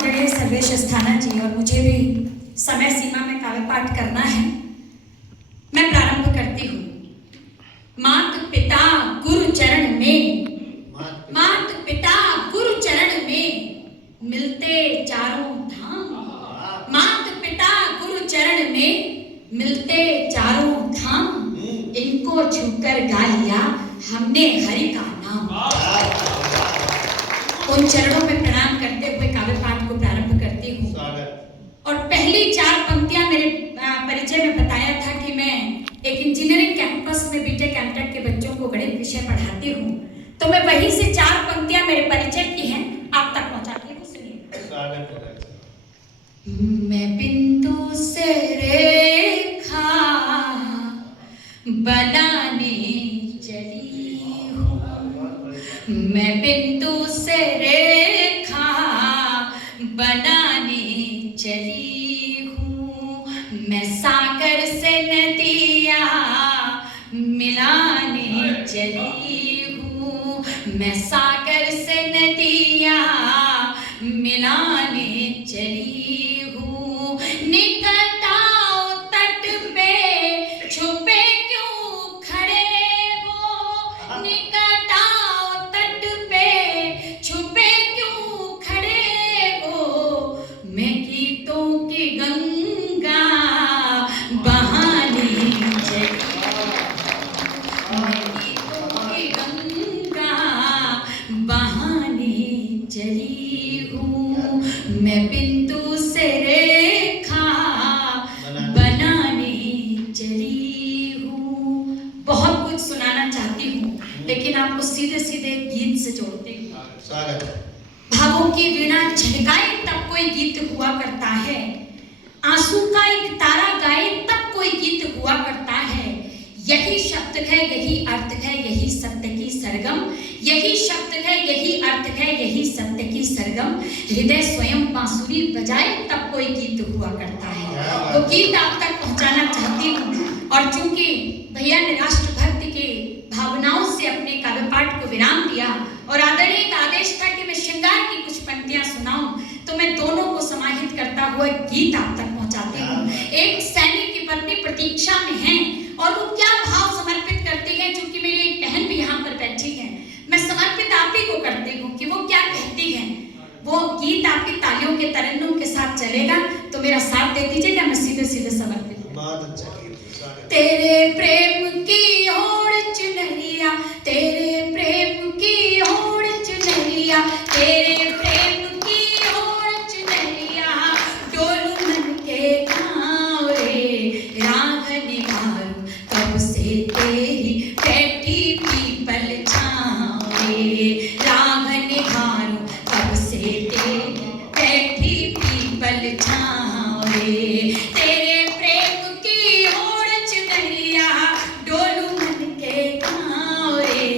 आदरणीय सर्वेश अस्थाना जी, और मुझे भी समय सीमा में काव्य पाठ करना है। मैं प्रारंभ करती हूँ। मात पिता गुरु चरण में, मात पिता गुरु चरण में मिलते चारों धाम। मात पिता गुरु चरण में मिलते चारों धाम। इनको छूकर गा लिया हमने हरि का नाम। उन चरणों में प्रणाम करते हुए काव्य पाठ को प्रारंभ करती हूँ। और पहली 4 पंक्तियां मेरे परिचय में बताया था कि मैं एक इंजीनियरिंग कैंपस में बीटेक एमटेक के बच्चों को गणित विषय पढ़ाती हूँ, तो मैं वहीं से 4 पंक्तियां मेरे परिचय की हैं आप तक पहुंचाती हूँ। सुनिए। मैं बिंदु से रेखा बनाने चली हूँ, मैं बिंदु से रेखा बनाने चली हूँ, मैं सागर से नदियाँ मिलाने चली हूँ, मैं सागर से नदियाँ मिलाने चली हूँ। निकट आओ तट पे छुपे क्यों खड़े हो, निकट आओ तट पे छुपे क्यों खड़े हो, मैं गीतों की गंगा बहाने चली, मैं गीतों की गंगा बहाने चली हूँ, मैं बिंदु से रेखा बनाने चली हूँ। बहुत कुछ सुनाना चाहती हूँ, लेकिन आपको सीधे सीधे गीत से जोड़ती हूँ। भावों की वीणा झनकाए तब कोई गीत हुआ करता है, आंसू का एक तारा गाए तब कोई गीत हुआ करता है। यही शब्द है, यही अर्थ है, यही सत्य की सरगम, यही शब्द है, यही अर्थ है, यही सत्य की सरगम। हृदय स्वयं बांसुरी बजाए तब कोई गीत हुआ करता है। वो गीत आप तक पहुंचाना चाहती हूँ। और चूंकि भैया ने राष्ट्रभक्ति की भावनाओं से अपने काव्य पाठ को विराम दिया और आदरणीय का आदेश था कि मैं श्रृंगार की कुछ पंक्तियां सुनाऊं, तो मैं दोनों को समाहित करता हुआ गीत आप तक पहुंचाती हूँ। एक सैनिक की पत्नी प्रतीक्षा में है और वो क्या भाव समर्पित करती है, चूंकि मेरी एक बहन भी यहाँ पर बैठी है, मैं समर्पित आप ही को करती हूँ कि वो क्या कहती है। वो गीत आपकी तालियों के तरन्नुम के साथ चलेगा, तो मेरा साथ दे दीजिएगा। मैं सीधे सीधे समर्पित तेरे प्रेम की होड़ चुनरिया, तेरे प्रेम की होड़ चुनरिया, तेरे प्रेम की होड़ चुनरिया, डोलू मन के गाँव रे राह निहारूं कब से तेरी बैठी पीपल छाँव रे, राह निहारूं कब से तेरी बैठी पीपल छाँव रे। तेरे प्रेम की होड़ चुनरिया, डोलू मन के गाँव रे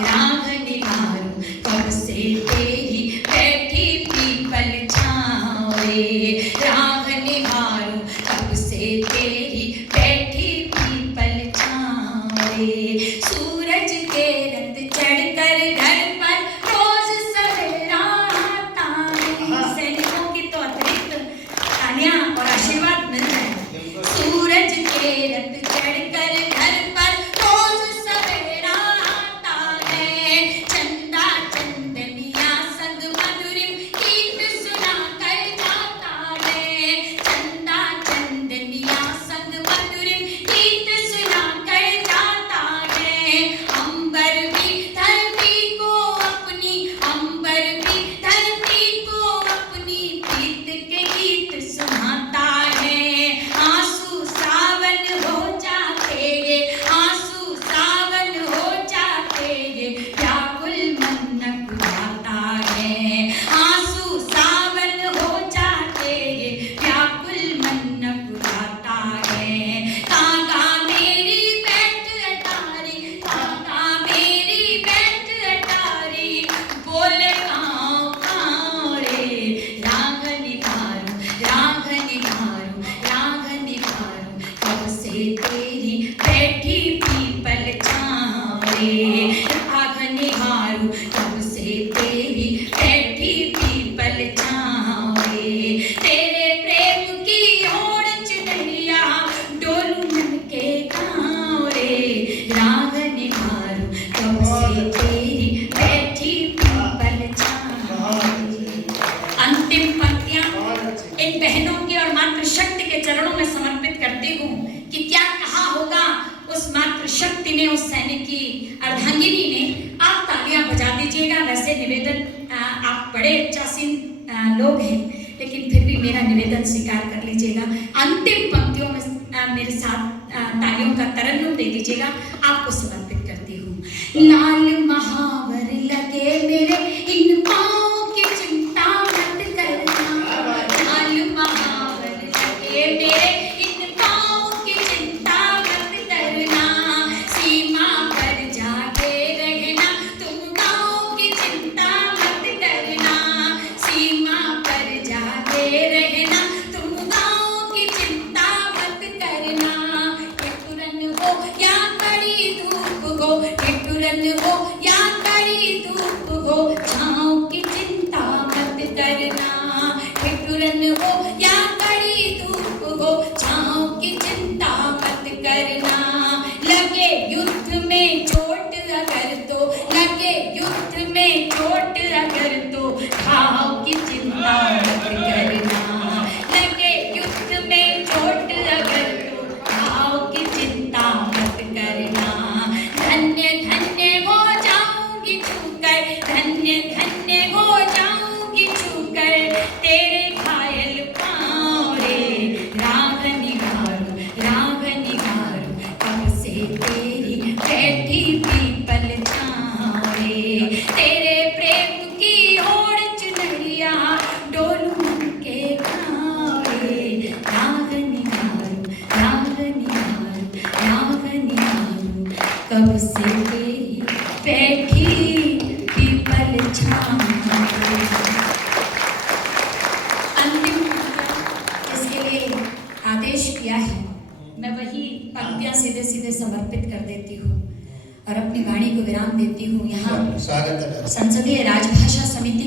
राह निहारूं कब से तेरी बैठी शक्ति ने, उस सैनिक की अर्धांगिनी ने, आप तालियां बजा दीजिएगा। वैसे निवेदन आप बड़े उच्चासीन लोग हैं, लेकिन फिर भी मेरा निवेदन स्वीकार कर लीजिएगा। अंतिम पंक्तियों में मेरे साथ तालियों का तरन्नुम दे दीजिएगा। आपको समर्पित करती हूँ। लाल महावर लगे मेरे इन पाँव की चिंता मत करना, लाल महावर लगे मेरे इन पाँव की चिंता मत करना, सीमा पर जाके रहना तुम गाँव की चिंता मत करना, सीमा पर जाके रहना तुम गाँव की चिंता मत करना। ठिठुरन हो या कड़ी धूप हो, ठिठुरन हो या कड़ी धूप हो, छाँव की चिंता मत करना, ठिठुरन हो या कड़ी धूप हो, छाँव की चिंता मत करना। लगे युद्ध में चोट अगर तो, लगे युद्ध में चोट अगर तो, घाव की चिंता मत करना, लगे युद्ध में चोट अगर तो, घाव की चिंता मत करना। धन्य धन्य हो जाऊंगी छूकर, धन्य धन्य हो जाऊंगी छूकर तेरे घायल पाँव रे, राह निहारूं, राह निहारूं कब से तेरी बैठी पीपल छाँव रे, तेरे प्रेम की ओर चुनरिया डोलूं मन के घाव रे, राह निहारूं, राह निहारूं, राह निहारूं कब से तेरी बैठी पीपल छाँव रे। अंतिम इसके लिए आदेश किया है, मैं वही पंक्तियां सीधे सीधे समर्पित कर देती हूँ और अपनी वाणी को विराम देती हूँ। यहाँ स्वागत है। संसदीय राजभाषा समिति